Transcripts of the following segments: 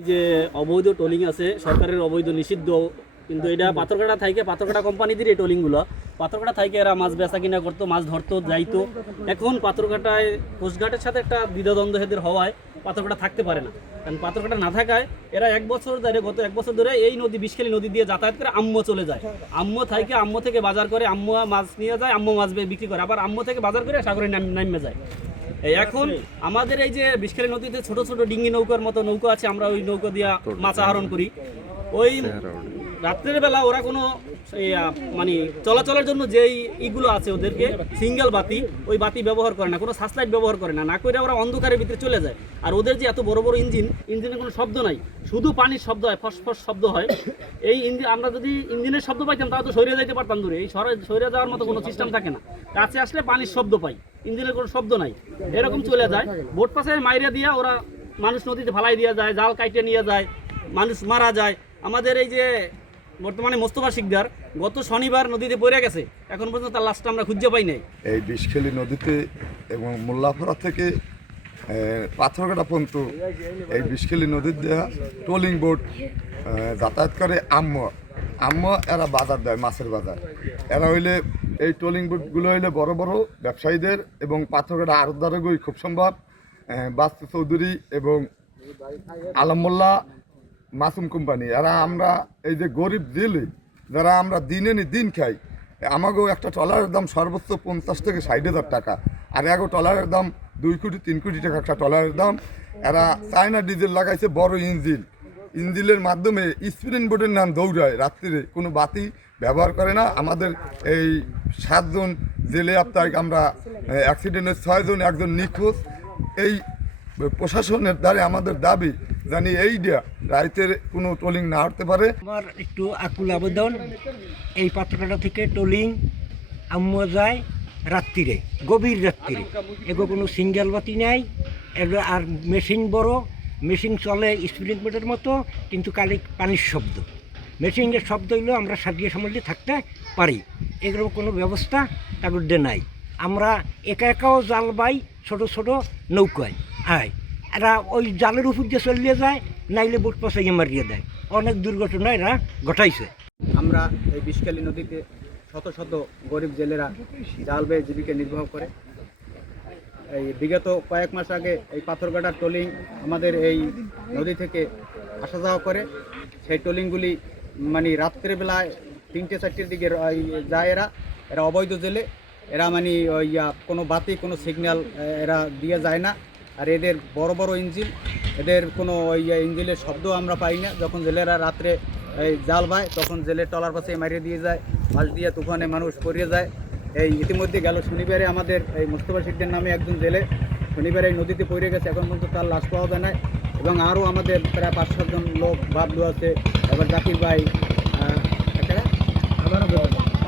এই যে অবৈধ টোলিং আছে সরকারের অবৈধ নিষিদ্ধ, কিন্তু এটা পাথরঘাটা থাইকে পাথরঘাটা কোম্পানিদের এই টোলিংগুলো পাথরঘাটা থাইকে এরা মাছ বেচা কিনা করতো, মাছ ধরতো, যাইতো। এখন পাথরঘাটায় কোস্টগার্ডের সাথে একটা দ্বিধাদ্বন্দ্ব এদের হওয়ায় পাথরঘাটা থাকতে পারে না। কারণ পাথরঘাটা না থাকায় এরা গত এক বছর ধরে এই নদী বিষখালী নদী দিয়ে যাতায়াত করে আম্মো চলে যায়। আম্মো থেকে বাজার করে, আম্মো মাছ নিয়ে যায়, আম্মো মাছ বিক্রি করে, আবার আম্মো থেকে বাজার করে সাগরে নামে যায়। এখন আমাদের এই যে বিষখালী নদীতে ছোট ছোট ডিঙ্গি নৌকার মতো নৌকা আছে, আমরা ওই নৌকা দিয়ে মাছ আহরণ করি। ওই রাত্রের বেলা ওরা কোনো মানে চলাচলের জন্য যেই ইগুলো আছে ওদেরকে সিঙ্গেল বাতি, ওই বাতি ব্যবহার করে না, কোনো সার্চলাইট ব্যবহার করে না করে ওরা অন্ধকারের ভিতরে চলে যায়। আর ওদের যে এত বড় বড় ইঞ্জিনের কোনো শব্দ নাই, শুধু পানির শব্দ হয়, ফসফস শব্দ হয়। এই ইঞ্জিন আমরা যদি ইঞ্জিনের শব্দ পাইতাম তাহলে তো সরিয়ে যাইতে পারতাম দূরে। এই সরিয়ে যাওয়ার মতো কোনো সিস্টেম থাকে না, কাছে আসলে পানির শব্দ পাই, ইঞ্জিনের কোনো শব্দ নাই, এরকম চলে যায়। বোট পাশে মাইরা দিয়া ওরা মানুষ নদীতে ফালাই দিয়ে যায়, জাল কাইটে নিয়ে যায়, মানুষ মারা যায়। আমাদের এই যে বর্তমানে মোস্তফা শিকদার গত শনিবার নদীতে পড়ে গেছে, এখন পর্যন্ত তার লাশটা আমরা খুঁজে পাই নাই। এই বিষখালী নদীতে এবং মোল্লাপাড়া থেকে পাথরঘাটা পর্যন্ত এই বিষখালী নদীর দেওয়া ট্রলিং বোট যাতায়াত করে আম্মা এরা বাজার দেয়, মাছের বাজার। এরা হইলে এই ট্রলিং বোটগুলো হইলে বড় বড় ব্যবসায়ীদের এবং পাথরঘাটা আড়তদারগই খুব সম্ভব বাস্তু চৌধুরী এবং আলম মোল্লা মাসুম কোম্পানি। এরা আমরা এই যে গরিব জেলে যারা আমরা দিনে দিন খাই, আমাকেও একটা ট্রলারের দাম সর্বোচ্চ 50 থেকে 60,000 টাকা, আর এগো ট্রলারের দাম 2 কোটি 3 কোটি টাকা একটা ট্রলারের দাম। এরা চায়না ডিজেল লাগাইছে, বড় ইঞ্জিনের মাধ্যমে স্পিনিং বোটের নাম দৌড়ায়, রাত্রিরে কোনো বাতি ব্যবহার করে না। আমাদের এই 7 জন জেলে আপনার আমরা অ্যাক্সিডেন্টের 6 জন, একজন নিখোঁজ। এই প্রশাসনের দ্বারা আমাদের দাবি জানি এইটা রাইতের কোনো ট্রলিং না হতে পারে। আমার একটু আকুল আবেদন, এই পাথরঘাটা থেকে ট্রলিং আম্মা যায় রাত্রিরে, গভীর রাত্রিরে, এগো কোনো সিঙ্গেল বাতি নাই, এগুলো আর মেশিন বড়, মেশিন চলে স্পিনিং বোটের মতো, কিন্তু খালি পানির শব্দ, মেশিনের শব্দ হইলেও আমরা সাজিয়ে সামলে থাকতে পারি। এগুলো কোনো ব্যবস্থা তাদের নাই। আমরা একাও জাল বাই ছোট ছোট নৌকায় আয়, এরা ওই জালের উপর দিয়ে চলিয়ে যায়, নাইলে বোট পচাইয়ে মারিয়ে দেয়। অনেক দুর্ঘটনা এরা ঘটাইছে। আমরা এই বিষখালী নদীতে শত শত গরিব জেলেরা জাল বেয়ে জীবিকা নির্বাহ করে। এই বিগত কয়েক মাস আগে এই পাথরঘাটা ট্রলিং আমাদের এই নদী থেকে আসা যাওয়া করে। সেই ট্রলিংগুলি মানে রাত্রেবেলায় 3টে-4টের দিকে যায়। এরা অবৈধ জেলে, এরা মানে ওই কোনো বাতি, কোনো সিগন্যাল এরা দিয়ে যায় না। আর এদের বড় বড় ইঞ্জিন, এদের কোনো ওই ইঞ্জিনের শব্দ আমরা পাই না। যখন জেলেরা রাত্রে এই জাল বায় তখন জেলের টলার পাশে মারিয়ে দিয়ে যায়, মাছ দিয়ে তুফানে মানুষ পড়িয়ে যায়। এই ইতিমধ্যে গেল শনিবারে আমাদের এই মোস্তফা শিকদার নামে একজন জেলে শনিবারে এই নদীতে পড়ে গেছে, এখন পর্যন্ত তার লাশ পাওয়া যায় না। এবং আরও আমাদের প্রায় 5-7 জন লোক ভাবলু আছে, এবার জাকির ভাই,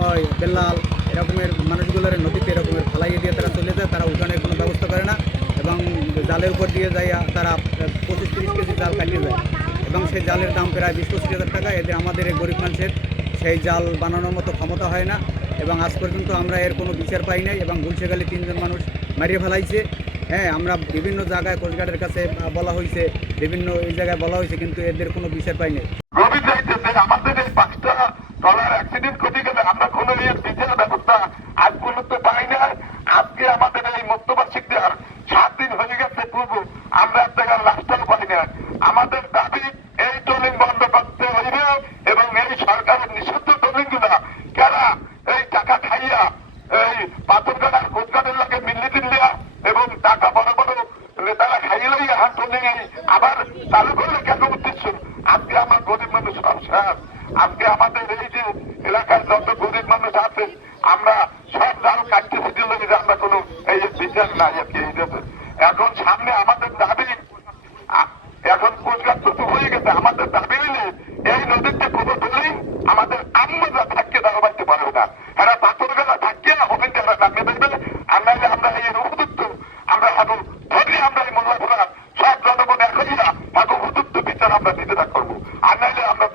ওই বেল্লাল, এরকমের মানুষগুলোর নদীতে এরকমের ফালাইয়ে দিয়ে তারা চলে যায়, তারা উঠানের কোনো ব্যবস্থা করে না এবং জালের উপর দিয়ে যাইয়া তারা 25-30 কেজি জাল কাটিয়ে যায় এবং সেই জালের দাম প্রায় 20-25 হাজার টাকা। এতে আমাদের এই গরিব মানুষের সেই জাল বানানোর মতো ক্ষমতা হয় না এবং আজ পর্যন্ত আমরা এর কোনো বিচার পাই নাই এবং গুলশেখালী 3 জন মানুষ মারিয়ে ফেলাইছে। হ্যাঁ, আমরা বিভিন্ন জায়গায় কোস্টগার্ডের কাছে বলা হয়েছে, বিভিন্ন এই জায়গায় বলা হয়েছে, কিন্তু এদের কোনো বিচার পাই নাই। আমাদের এই 5টা ট্রলার অ্যাক্সিডেন্ট ঘটে গেলে আমরা কোনো বিচার ব্যবস্থা আজ পর্যন্ত পাই না। আজকে আমাদের এই মোস্তফা শিকদার 7 দিন হয়ে গেছে পূর্ব, আমরা এক জায়গার লাশটাও পাই না। আমাদের দাবি এই ট্রলিং বন্ধ করতে হইবে এবং এই সরকারের নিষিদ্ধ ট্রলিংগুলা যারা এই টাকা খাইয়া এই পাথরঘাটার কোস্টগার্ডের লাগে মিল্লি দিল্লিয়া এবং টাকা বড় বড় নেতারা খাইয়ে লইয়া হাত ট্রলিং আবার চালু করলে কেন উদ্দেশ্য? আজকে আমার গরিব মানুষ সব শেষ। আজকে আমাদের এই যে এলাকার যত গরিব মানুষ আছে আমরা সব জাল কাটতেছি দিল যে আমরা কোনো এই বিচার নাই আর কি। এখন সামনে আমাদের দাবি, এখন কোস্টগার্ড তো হয়ে গেছে, আমাদের দাবি হইলে এই নদীতে কোনো ট্রলিং আমাদের আম্মা থাকতে দাঁড়া পাইতে পারবে না। এরা পাথরঘাটা থাকতে ওখান থেকে নামিয়ে দেবে, আমরা এই উপযুক্ত আমরা এখন ধরে আমরা এই মোল্লাপুরা সব জনগণ এক হইয়া এখন উপযুক্ত বিচার আমরা দিতে করবো, আর নাইলে আমরা